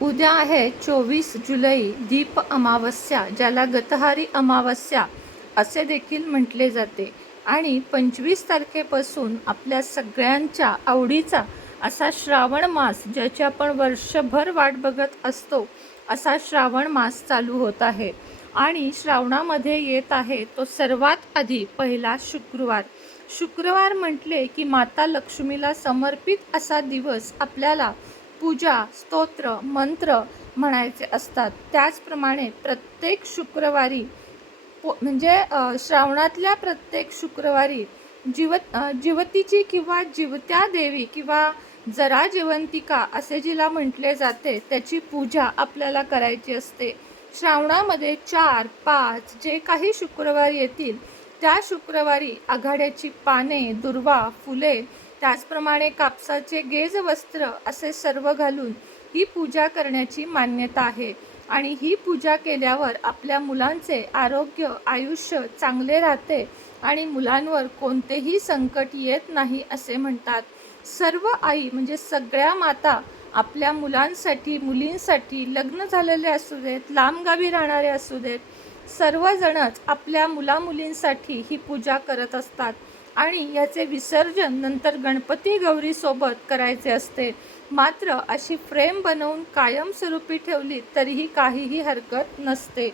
उद्या आहे चोवीस जुलै दीप अमावस्या ज्याला गतहारी अमावस्या असे देखील म्हटले जाते. आणि पंचवीस तारखेपासून आपल्या सगळ्यांच्या आवडीचा असा श्रावण मास ज्याची आपण वर्षभर वाट बघत असतो असा श्रावण मास चालू होत आहे. आणि श्रावणामध्ये येत आहे तो सर्वात आधी पहिला शुक्रवार. शुक्रवार म्हटले की माता लक्ष्मीला समर्पित असा दिवस आपल्याला पूजा स्तोत्र मंत्र म्हणायचे असतात. त्याचप्रमाणे प्रत्येक शुक्रवारी पो- म्हणजे श्रावणातल्या प्रत्येक शुक्रवारी जीव जीवतीची किंवा जीवत्या देवी किंवा जरा जिवंतिका असे जिला म्हटले जाते त्याची पूजा आपल्याला करायची असते. श्रावणामध्ये चार पाच जे काही शुक्रवार येतील त्या शुक्रवारी आघाड्याची पाने दुर्वा फुले त्याचप्रमाणे कापसाचे गेज वस्त्र असे सर्व घालून ही पूजा करण्याची मान्यता आहे. आणि ही पूजा केल्यावर आपल्या मुलांचे आरोग्य आयुष्य चांगले राहते आणि मुलांवर कोणतेही संकट येत नाही असे म्हणतात. सर्व आई म्हणजे सगळ्या माता आपल्या मुलांसाठी मुलींसाठी लग्न झालेले असू देत लांबगावी राहणारे असू देत सर्वजणच आपल्या मुलामुलींसाठी ही पूजा करत असतात. आणि याचे विसर्जन नंतर गणपती गौरीसोबत करायचे असते. मात्र अशी फ्रेम बनवून कायमस्वरूपी ठेवली तरीही काहीही हरकत नसते.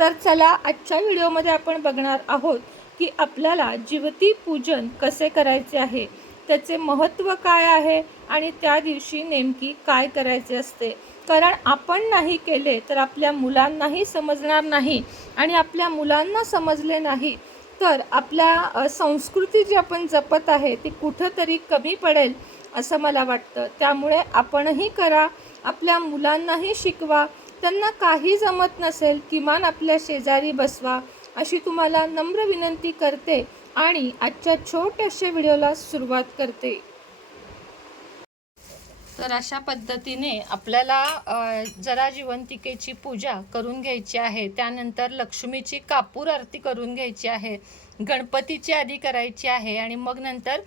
तर चला आजच्या व्हिडिओमध्ये आपण बघणार आहोत की आपल्याला जीवती पूजन कसे करायचे आहे त्याचे महत्त्व काय आहे आणि त्या दिवशी नेमकी काय करायचे असते. कारण आपण नाही केले तर आपल्या मुलांनाही समजणार नाही आणि आपल्या मुलांना समजले नाही तर आपल्या संस्कृती जी आपण जपत आहे ती कुठंतरी कमी पडेल असं मला वाटतं. त्यामुळे आपणही करा आपल्या मुलांनाही शिकवा त्यांना काही जमत नसेल किमान आपल्या शेजारी बसवा अशी तुम्हाला नम्र विनंती करते आणि आजच्या छोट्याशा व्हिडिओला सुरुवात करते. तर अशा पद्धतीने आपल्याला जरा जिवंतिकेची पूजा करून घ्यायची आहे. त्यानंतर लक्ष्मीची कापूर आरती करून घ्यायची आहे. गणपतीची आधी करायची आहे आणि मग नंतर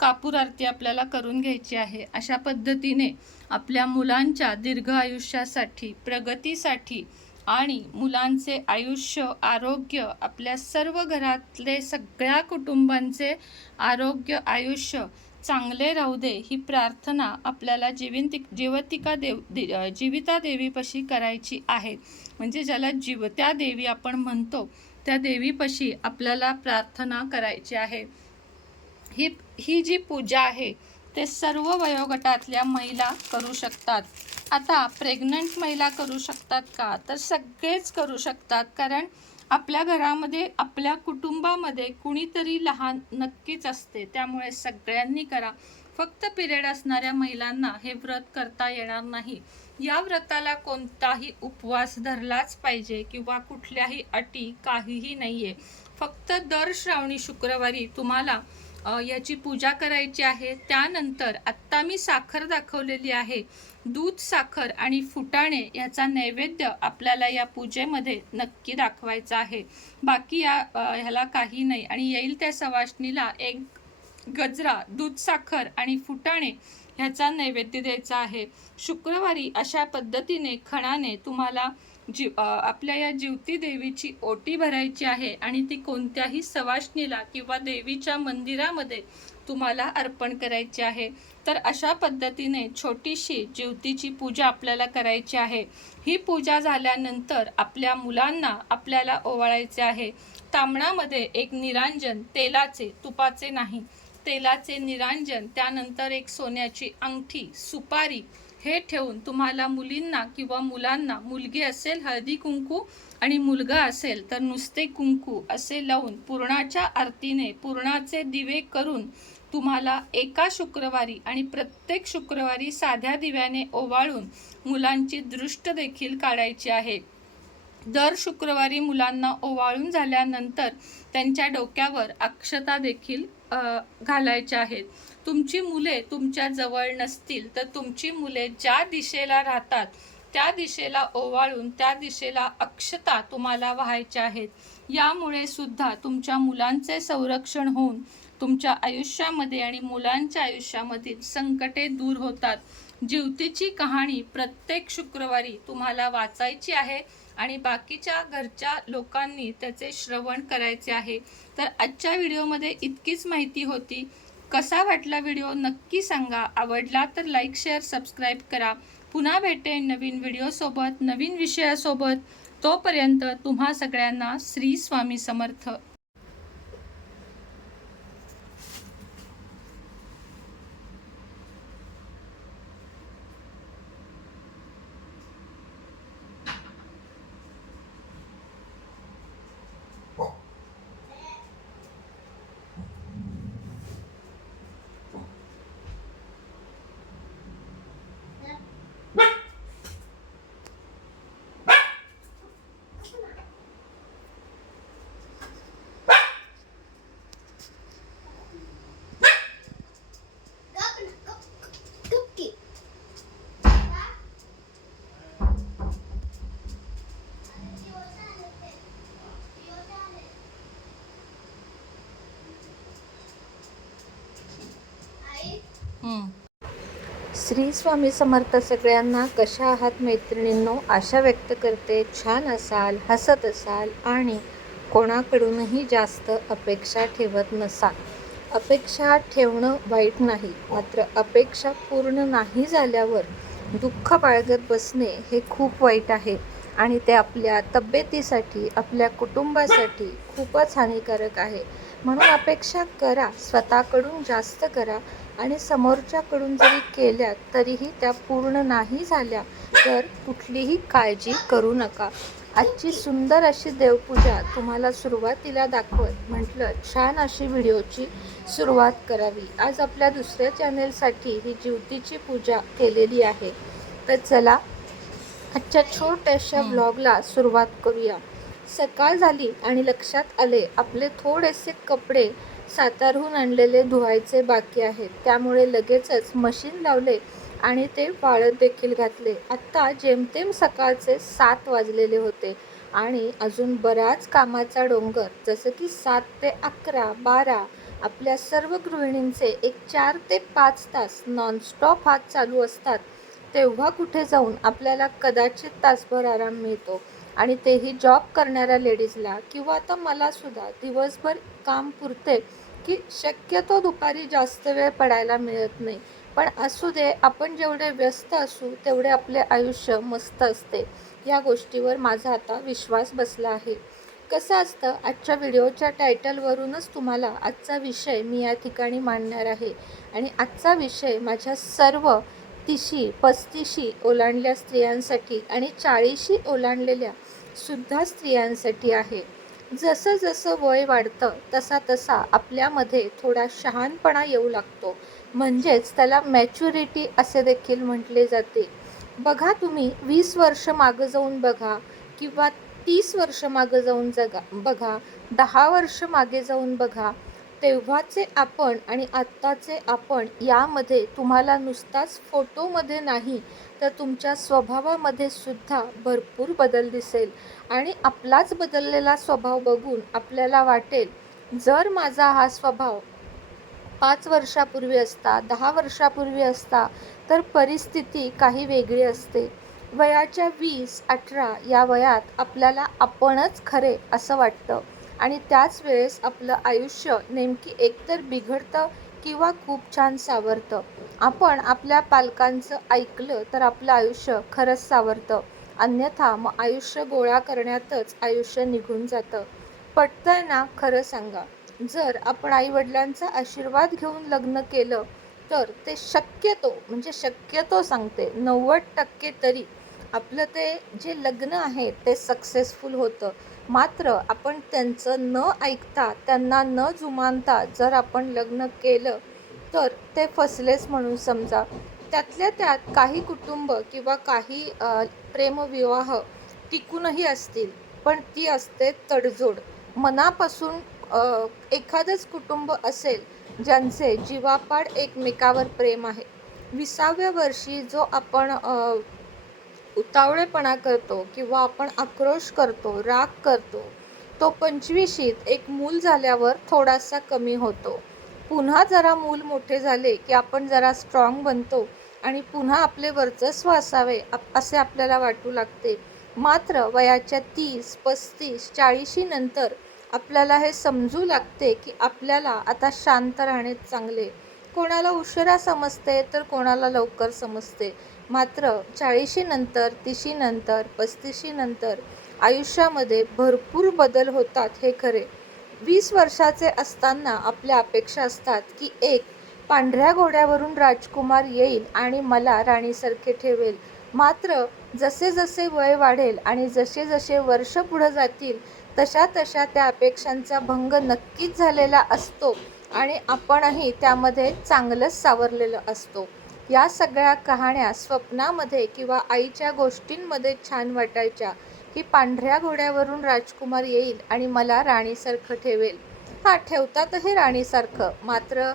कापूर आरती आपल्याला करून घ्यायची आहे. अशा पद्धतीने आपल्या मुलांच्या दीर्घ आयुष्यासाठी प्रगतीसाठी आणि मुलांचे आयुष्य आरोग्य आपल्या सर्व घरातले सगळ्या कुटुंबांचे आरोग्य आयुष्य चांगले राहू दे ही प्रार्थना आपल्याला जिविंतिक जिवतिका देव दे जीविता देवीपाशी करायची आहे. म्हणजे ज्याला जीव त्या देवी आपण म्हणतो त्या देवीपाशी आपल्याला प्रार्थना करायची आहे. ही ही जी पूजा आहे ते सर्व वयोगटातल्या महिला करू शकतात. आता प्रेग्नंट महिला करू शकतात का? तर सगळेच करू शकतात. कारण आपल्या घरामध्ये आपल्या कुटुंबामध्ये कुणीतरी लहान नक्कीच असते. त्यामुळे सगळ्यांनी करा. फक्त पिरियड असणाऱ्या महिलांना हे व्रत करता येणार नाही. या व्रताला कोणताही उपवास धरलाच पाहिजे किंवा कुठल्याही अटी काहीही नाहीये. फक्त दर श्रावणी शुक्रवारी तुम्हाला याची पूजा करायची आहे. त्यानंतर आत्ता मी साखर दाखवलेली आहे. दूध साखर आणि फुटाणे याचा नैवेद्य आपल्याला या पूजेमध्ये नक्की दाखवायचा आहे. बाकी या ह्याला काही नाही. आणि येईल त्या सवाष्णीला एक गजरा दूध साखर आणि फुटाणे ह्याचा नैवेद्य द्यायचा आहे. शुक्रवारी अशा पद्धतीने खणाने तुम्हाला जीव आपल्या या जीवती देवीची ओटी भरायची आहे आणि ती कोणत्याही सवाष्णीला किंवा देवीच्या मंदिरामध्ये तुम्हाला अर्पण करायची आहे. तर अशा पद्धतीने छोटीशी जीवतीची पूजा आपल्याला करायची आहे. ही पूजा झाल्यानंतर आपल्या मुलांना आपल्याला ओवाळायचे आहे. तांबणामध्ये एक निरांजन तेलाचे तुपाचे नाही. तेलाचे निरांजन त्यानंतर एक सोन्याची अंगठी सुपारी हे ठेवून तुम्हाला मुलींना किंवा मुलांना मुलगी असेल हळदी कुंकू आणि मुलगा असेल तर नुसते कुंकू असे लावून पूर्णाच्या आरतीने पूर्णाचे दिवे करून तुम्हाला एका शुक्रवारी आणि प्रत्येक शुक्रवारी साध्या दिव्याने ओवाळून मुलांची दृष्ट देखील काढायची आहे. दर शुक्रवारी मुलांना ओवाळून झाल्यानंतर त्यांच्या डोक्यावर अक्षता देखील घालायच्या आहेत. तुमची मुले तुमच्या जवळ नसतील तर तुमची मुले ज्या दिशेला राहतात त्या दिशेला ओवाळून त्या दिशेला अक्षता तुम्हाला व्हायच्या आहेत. यामुळे सुद्धा तुमच्या मुलांचे संरक्षण होऊन तुमच्या आयुष्यामध्ये आणि मुलांच्या आयुष्यामधील संकटे दूर होतात. जीवतीची कहाणी प्रत्येक शुक्रवारी तुम्हाला वाचायची आहे आणि बाकीच्या घरच्या लोकांनी त्याचे श्रवण करायचे आहे. तर आजच्या व्हिडिओमध्ये इतकीच माहिती होती. कसा वाटला व्हिडिओ नक्की सांगा. आवडला तर लाईक शेअर सबस्क्राईब करा. पुन्हा भेटेन नवीन व्हिडिओसोबत नवीन विषयासोबत. तोपर्यंत तुम्हा सगळ्यांना श्री स्वामी समर्थ. श्री स्वामी समर्थ सगळ्यांना कशा आहात मैत्रिणींनो? आशा व्यक्त करते छान असाल हसत असाल आणि कोणाकडूनही जास्त अपेक्षा ठेवत नसाल. अपेक्षा ठेवणं वाईट नाही मात्र अपेक्षा पूर्ण नाही झाल्यावर दुःख बाळगत बसणे हे खूप वाईट आहे आणि ते आपल्या तब्येतीसाठी आपल्या कुटुंबासाठी खूपच हानिकारक आहे. म्हणून अपेक्षा करा स्वतःकडून जास्त करा आणि समोरच्याकडून जरी केल्या तरीही त्या पूर्ण नाही झाल्या तर कुठलीही काळजी करू नका. आजची सुंदर अशी देवपूजा तुम्हाला सुरुवातीला दाखवत म्हटलं छान अशी व्हिडिओची सुरुवात करावी. आज आपल्या दुसऱ्या चॅनेलसाठी ही ज्योतीची पूजा केलेली आहे. तर चला आजच्या छोट्याशा. ब्लॉगला सुरुवात करूया. सकाळ झाली आणि लक्षात आले आपले थोडेसे कपडे सातारहून आणलेले धुवायचे बाकी आहेत. त्यामुळे लगेचच मशीन लावले आणि ते वाळत देखील घातले. आत्ता जेमतेम सकाळचे सात वाजलेले होते आणि अजून बराच कामाचा डोंगर जसं की सात ते अकरा बारा आपल्या सर्व गृहिणींचे एक चार ते पाच तास नॉनस्टॉप हात चालू असतात. तेव्हा कुठे जाऊन आपल्याला कदाचित तासभर आराम मिळतो आणि तेही जॉब करणाऱ्या लेडीजला किंवा आता मला सुद्धा दिवसभर काम पुरते की शक्यतो दुपारी जास्त वेळ पडायला मिळत नाही. पण असू दे आपण जेवढे व्यस्त असू तेवढे आपले आयुष्य मस्त असते. या गोष्टीवर माझा आता विश्वास बसला आहे. कसं असतं आजच्या व्हिडिओच्या टायटलवरूनच तुम्हाला आजचा विषय मी या ठिकाणी मांडणार आहे. आणि आजचा विषय माझ्या सर्व तिशी पस्तीशी ओलांडल्या स्त्रियांसाठी आणि चाळीशी ओलांडलेल्या सुद्धा स्त्रियांसाठी आहे. जसं जसं वय वाढतं तसा तसा आपल्यामध्ये थोडा शहाणपणा येऊ लागतो. म्हणजेच त्याला मॅच्युरिटी असे देखील म्हटले जाते. बघा तुम्ही वीस वर्ष मागं जाऊन बघा किंवा तीस वर्ष मागं जाऊन जगा बघा दहा वर्ष मागे जाऊन बघा तेव्हाचे आपण आणि आत्ताचे आपण यामध्ये तुम्हाला नुसताच फोटोमध्ये नाही तर तुमच्या स्वभावामध्ये सुद्धा भरपूर बदल दिसेल. आणि आपलाच बदललेला स्वभाव बघून आपल्याला वाटेल जर माझा हा स्वभाव पाच वर्षापूर्वी असता दहा वर्षापूर्वी असता तर परिस्थिती काही वेगळी असते. वयाच्या वीस अठरा या वयात आपल्याला आपणच खरे असं वाटतं. आणि त्याच वेळेस आपलं आयुष्य नेमकी एकतर बिघडतं किंवा खूप छान सावरतं. आपण आपल्या पालकांचं ऐकलं तर आपलं आयुष्य खरंच सावरतं. अन्यथा मग आयुष्य गोळा करण्यातच आयुष्य निघून जातं. पटतंय ना? खरं सांगा. जर आपण आईवडिलांचा आशीर्वाद घेऊन लग्न केलं तर ते शक्यतो म्हणजे शक्यतो सांगते नव्वद टक्के तरी आपलं ते जे लग्न आहे ते सक्सेसफुल होतं. मात्र आपण त्यांचं न ऐकता त्यांना न जुमानता जर आपण लग्न केलं तर ते फसलेच म्हणून समजा. त्यातल्या त्यात काही कुटुंब किंवा काही प्रेमविवाह टिकूनही असतील पण ती असते तडजोड. मनापासून एखादंच कुटुंब असेल ज्यांचे जीवापाड एकमेकावर प्रेम आहे. विसाव्या वर्षी जो आपण उतावळेपणा करतो किंवा आपण आक्रोश करतो राग करतो तो पंचवीशीत एक मूल झाल्यावर थोडासा कमी होतो. पुन्हा जरा मूल मोठे झाले की आपण जरा स्ट्रॉंग बनतो आणि पुन्हा आपले वर्चस्व असावे असे आपल्याला वाटू लागते. मात्र वयाच्या तीस पस्तीस चाळीशी नंतर आपल्याला हे समजू लागते की आपल्याला आता शांत राहणे चांगले. कोणाला उशिरा समजते तर कोणाला लवकर समजते. मात्र चाळीशी नंतर तिशी नंतर पस्तीशी नंतर आयुष्यामध्ये भरपूर बदल होतात हे खरे. वीस वर्षाचे असताना आपल्या अपेक्षा असतात की एक पांढऱ्या घोड्यावरून राजकुमार येईल आणि मला राणीसारखे ठेवेल. मात्र जसे जसे वय वाढेल आणि जसे जसे वर्ष पुढं जातील तशा तशा त्या अपेक्षांचा भंग नक्कीच झालेला असतो आणि आपणही त्यामध्ये चांगलंच सावरलेलं असतो. या सगळ्या कहाण्या स्वप्नामध्ये किंवा आईच्या गोष्टींमध्ये छान वाटायच्या की पांढऱ्या घोड्यावरून राजकुमार येईल आणि मला राणीसारखं ठेवेल. हा ठेवतातही राणीसारखं. मात्र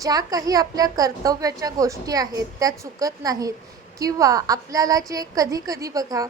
ज्या काही आपल्या कर्तव्याच्या गोष्टी आहेत त्या चुकत नाहीत किंवा आपल्याला जे कधी कधी बघा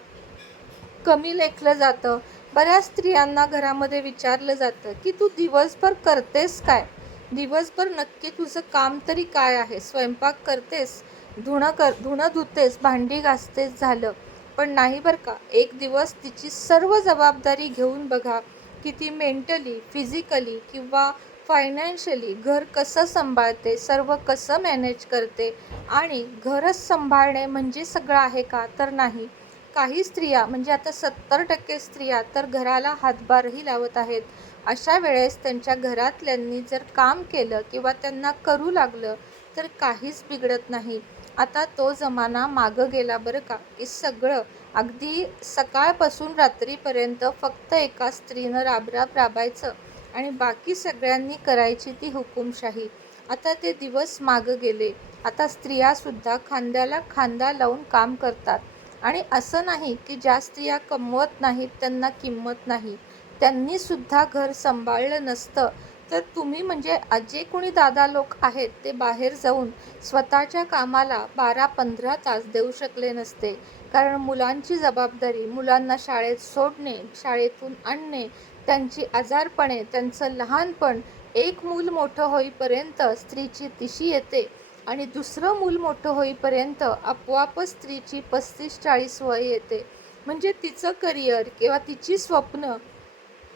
कमी लेखलं जातं बऱ्याच स्त्रियांना घरामध्ये विचारलं जातं की तू दिवसभर करतेस काय? दिवसभर नक्की तुझं काम तरी काय आहे? स्वयंपाक करतेस? धुणं कर धुणं धुतेस भांडी घासतेस झालं. पण नाही बरं का एक दिवस तिची सर्व जबाबदारी घेऊन बघा की ती मेंटली फिजिकली किंवा फायनान्शियली घर कसं सांभाळते सर्व कसं मॅनेज करते आणि घरच सांभाळणे म्हणजे सगळं आहे का? तर नाही. काही स्त्रिया म्हणजे आता सत्तर टक्के स्त्रिया तर घराला हातभारही लावत आहेत. अशा वेळेस त्यांच्या घरातल्यांनी जर काम केलं किंवा त्यांना करू लागलं तर काहीच बिघडत नाही. आता तो जमाना मागं गेला बरं का? की सगळं अगदी सकाळपासून रात्रीपर्यंत फक्त एका स्त्रीनं राबराब राबायचं आणि बाकी सगळ्यांनी करायची ती हुकुमशाही. आता ते दिवस मागं गेले. आता स्त्रियासुद्धा खांद्याला खांदा लावून काम करतात. आणि असं नाही की ज्या स्त्रिया कमवत नाहीत त्यांना किंमत नाही. त्यांनीसुद्धा घर सांभाळलं नसतं. तर तुम्ही म्हणजे जे कोणी दादा लोक आहेत ते बाहेर जाऊन स्वतःच्या कामाला बारा पंधरा तास देऊ शकले नसते. कारण मुलांची जबाबदारी मुलांना शाळेत सोडणे शाळेतून आणणे त्यांची आजारपणे त्यांचं लहानपण एक मूल मोठं होईपर्यंत स्त्रीची तिशी येते आणि दुसरं मूल मोठं होईपर्यंत आपोआपच स्त्रीची पस्तीस चाळीस वय येते. म्हणजे तिचं करिअर किंवा तिची स्वप्न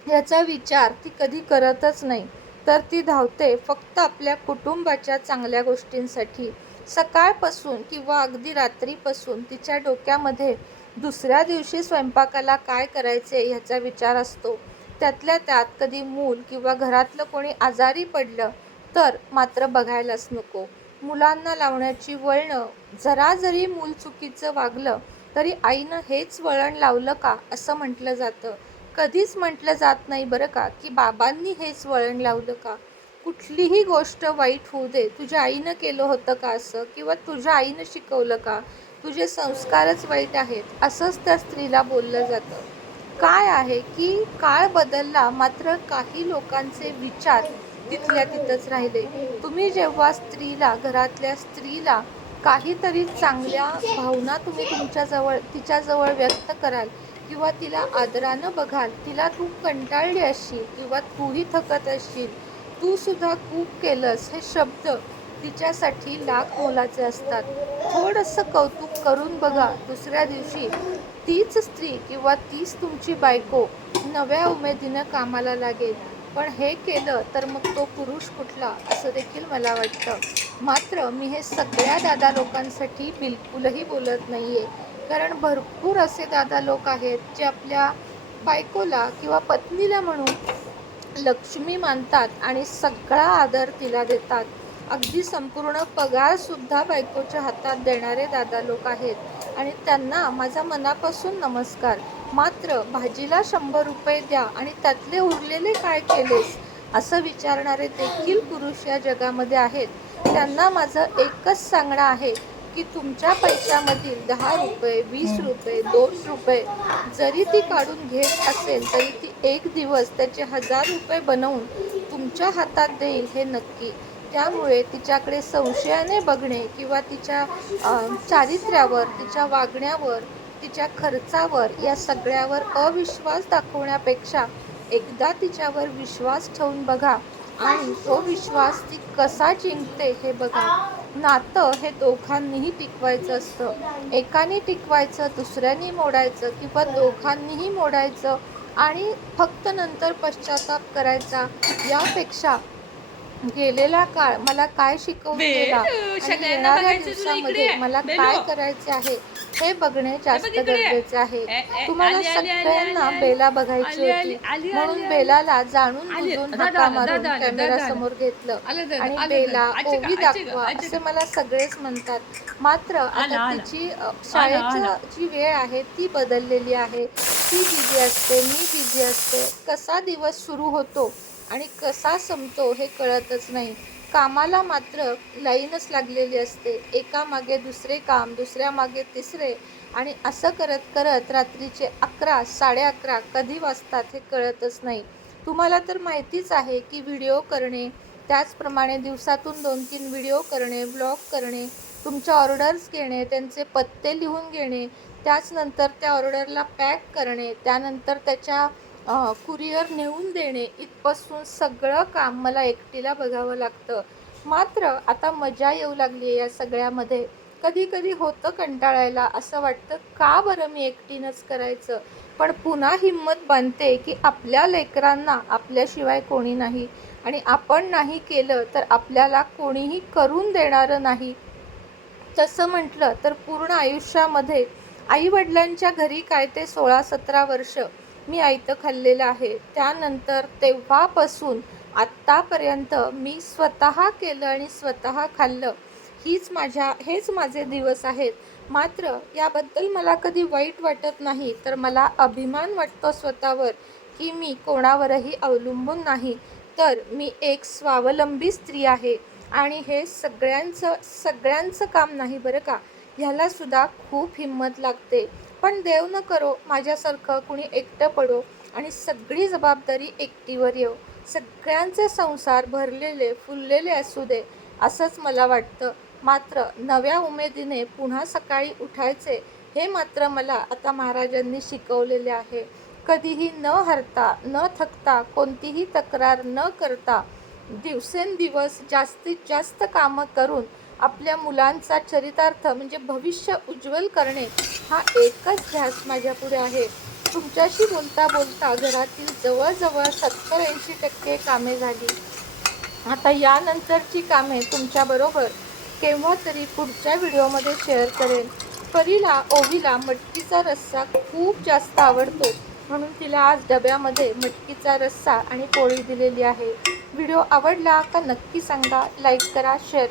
याचा विचार ती कधी करतच नाही. तर ती धावते फक्त आपल्या कुटुंबाच्या चांगल्या गोष्टींसाठी. सकाळपासून किंवा अगदी रात्रीपासून तिच्या डोक्यामध्ये दुसऱ्या दिवशी स्वयंपाकाला काय करायचे ह्याचा विचार असतो. त्यातल्या त्यात कधी मूल किंवा घरातलं कोणी आजारी पडलं तर मात्र बघायलाच नको. मुलांना लावण्याची वळणं जरा जरी मूल चुकीचं वागलं तरी आईनं हेच वळण लावलं का असं म्हटलं जातं. कधीच म्हटलं जात नाही बरं का की बाबांनी हेच वळण लावलं का? कुठलीही गोष्ट वाईट होऊ दे. तुझ्या आईनं केलं होतं का असं? किंवा तुझ्या आईनं शिकवलं का? तुझे संस्कारच वाईट आहेत. असंच त्या स्त्रीला बोललं जातं. काय आहे की काळ बदलला मात्र काही लोकांचे विचार तिथल्या तिथंच राहिले. तुम्ही जेव्हा स्त्रीला घरातल्या स्त्रीला काहीतरी चांगल्या भावना तुम्ही तुमच्याजवळ तिच्याजवळ व्यक्त कराल किंवा तिला आदरानं बघाल तिला तू कंटाळली असशील किंवा तूही थकत असशील तू सुद्धा खूप केलंस हे शब्द तिच्यासाठी लाख मोलाचे असतात. थोडंसं कौतुक करून बघा दुसऱ्या दिवशी तीच स्त्री किंवा तीच तुमची बायको नव्या उमेदीनं कामाला लागेल. पण हे केलं तर मग तो पुरुष कुठला? असं देखील मला वाटतं. मात्र मी हे सगळ्या दादा लोकांसाठी बिलकुलही बोलत नाही आहे कारण भरपूर असे दादा लोक आहेत जे आपल्या बायकोला किंवा पत्नीला म्हणून लक्ष्मी मानतात आणि सगळा आदर तिला देतात. अगदी संपूर्ण पगारसुद्धा बायकोच्या हातात देणारे दादा लोक आहेत. आणि त्यांना माझा मनापासून नमस्कार. मात्र भाजीला शंभर रुपये द्या आणि त्यातले उरलेले काय केलेस? असं विचारणारे देखील पुरुष या जगामध्ये आहेत. त्यांना माझं एकच सांगणं आहे. की तुमच्या पैशामधील दहा रुपये वीस रुपये दोन रुपये जरी ती काढून घेत असेल तरी ती एक दिवस त्याचे हजार रुपये बनवून तुमच्या हातात देईल हे नक्की. त्यामुळे तिच्याकडे संशयाने बघणे किंवा तिच्या चारित्र्यावर तिच्या वागण्यावर तिच्या खर्चावर या सगळ्यावर अविश्वास दाखवण्यापेक्षा एकदा तिच्यावर विश्वास ठेवून बघा आणि तो विश्वास ती कसा जिंकते हे बघा. नातं हे दोघांनीही टिकवायचं असतं एकाने टिकवायचं दुसऱ्याने मोडायचं किंवा दोघांनीही मोडायचं आणि फक्त नंतर पश्चाताप करायचा यापेक्षा गेलेला काळ मला काय शिकवून गेला आणि येणाऱ्या दिवसामध्ये. मला. काय करायचे आहे हे बघणे जास्त. गरजेचे आहे तुम्हाला सगळ्यांना. बेला बघायची होती म्हणून. बेलाला जाणून. बुजून दादा, मारून कॅमेरा. समोर घेतलं आणि बेला ओवी दाखवा असे. मला सगळेच म्हणतात मात्र आता. तिची अ, आलं, शाळेची आलं. जी वेळ आहे ती बदललेली आहे ती बिझी असते मी बिझी असते कसा दिवस सुरू होतो आणि कसा संपतो हे कळतच नाही कामाला मात्र लाईनच लागलेली असते. एका मागे दुसरे काम दुसऱ्या मागे तिसरे आणि असं करत करत रात्रीचे अकरा साडे अकरा कधी वाजतात हे कळतच नाही. तुम्हाला तर माहितीच आहे की व्हिडिओ करणे त्याचप्रमाणे दिवसातून दोन तीन व्हिडिओ करणे ब्लॉग करणे तुमच्या ऑर्डर्स घेणे त्यांचे पत्ते लिहून घेणे त्याचनंतर त्या ऑर्डरला पॅक करणे त्यानंतर त्याच्या कुरिअर नेऊन देणे इथपासून सगळं काम मला एकटीला बघावं लागतं. मात्र आता मजा येऊ लागली आहे या सगळ्यामध्ये. कधी कधी होतं कंटाळायला असं वाटतं का बरं मी एकटीनंच करायचं? पण पुन्हा हिंमत बांधते की आपल्या लेकरांना आपल्याशिवाय कोणी नाही. आणि आपण नाही केलं तर आपल्याला कोणीही करून देणारं नाही. तसं म्हटलं तर पूर्ण आयुष्यामध्ये आईवडिलांच्या घरी काय ते सोळा सतरा वर्ष मी आयतं खाल्लेलं आहे. त्यानंतर तेव्हापासून आत्तापर्यंत मी स्वतः केलं आणि स्वतः खाल्लं. हीच माझ्या हेच माझे दिवस आहेत. मात्र याबद्दल मला कधी वाईट वाटत नाही तर मला अभिमान वाटतो स्वतःवर की मी कोणावरही अवलंबून नाही. तर मी एक स्वावलंबी स्त्री आहे आणि हे सगळ्यांचं सगळ्यांचं काम नाही बरं का? ह्यालासुद्धा खूप हिंमत लागते. पण देव न करो माझ्यासारखं कुणी एकटं पडो आणि सगळी जबाबदारी एकटीवर येऊ सगळ्यांचे संसार भरलेले फुललेले असू दे असंच मला वाटतं. मात्र नव्या उमेदीने पुन्हा सकाळी उठायचे हे मात्र मला आता महाराजांनी शिकवलेले आहे. कधीही न हरता न थकता कोणतीही तक्रार न करता दिवसेंदिवस जास्तीत जास्त कामं करून आपल्या मुलांचा चरितार्थ म्हणजे भविष्य उज्ज्वल करणे हा एकच ध्यास माझ्यापुढे आहे. तुमच्याशी बोलता बोलता घरातील जवळजवळ सत्तर ऐंशी टक्के कामे झाली. आता यानंतरची कामे तुमच्याबरोबर केव्हा तरी पुढच्या व्हिडिओमध्ये शेअर करेन. परीला ओवीला मटकीचा रस्सा खूप जास्त आवडतो म्हणून तिला आज डब्यामध्ये मटकीचा रस्सा आणि पोळी दिलेली आहे. व्हिडिओ आवडला का नक्की सांगा लाईक करा शेअर